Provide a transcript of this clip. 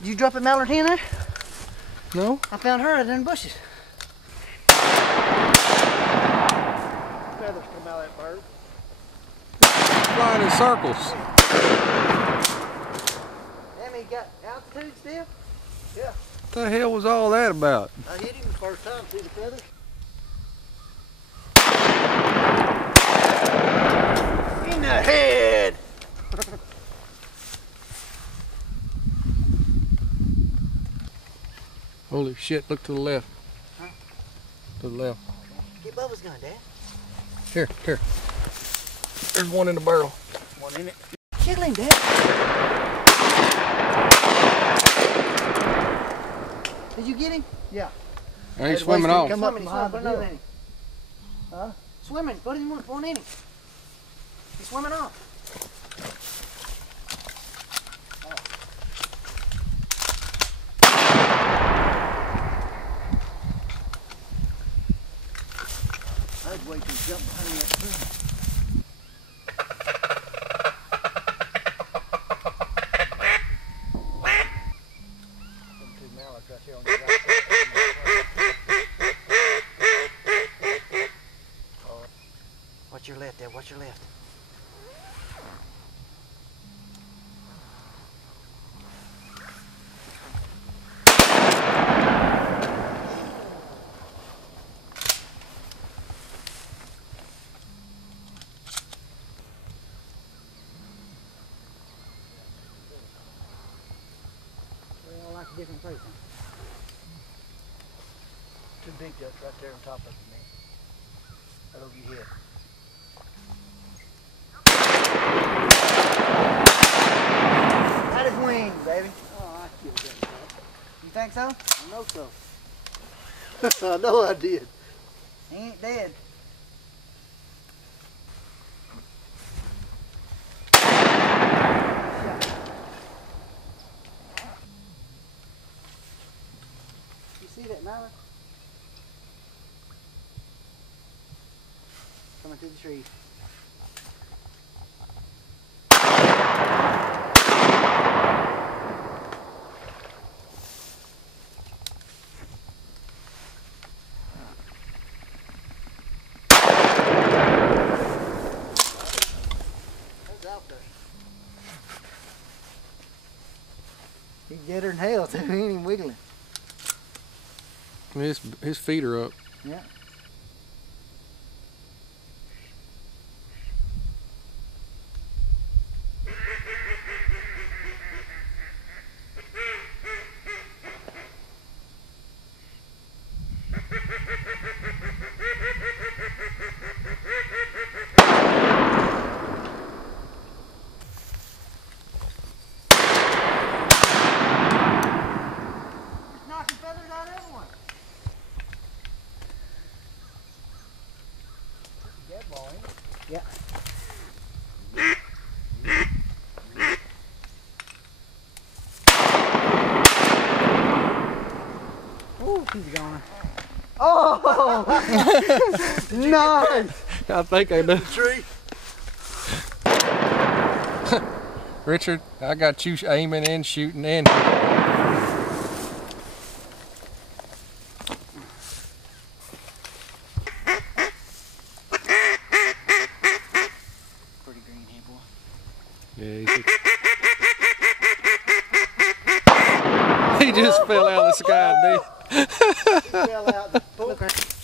Did you drop a mallard hen there? No. I found her in the bushes. Feathers come out of that bird. Flying in circles. Damn, he got altitude still? Yeah. What the hell was all that about? I hit him the first time. See the feathers? In the head! Holy shit, look to the left. Huh? To the left. Get Bubba's gun, Dad. Here. There's one in the barrel. One in it. Tickle him, Dad. Did you get him? Yeah. He's swimming off. Come up Swimming, behind put the another hill. in him. Huh? Swimming, put him one in him. He's swimming off. I'd wait till he jumped behind that tree. Them two mallards right there on the right. Watch your left, Dad. Watch your left. They all like a different place. Two big ducks right there on top of me. Right over your head. Had his wings, baby. Oh, I killed that duck. You think so? I know so. I know I did. He ain't dead. You see that mallard? Coming through the trees. Out there. He's deader than hell too. He ain't even wiggling. His feet are up. Yeah. Knocking feathers out of everyone. Dead ball, ain't it? Yeah. Oh, he's gone. Oh! Nice! I think I do. Tree. Richard, I got you aiming and shooting and. Pretty green here, boy. Yeah, he just fell out of the sky, dude. Fell out the book. Look right.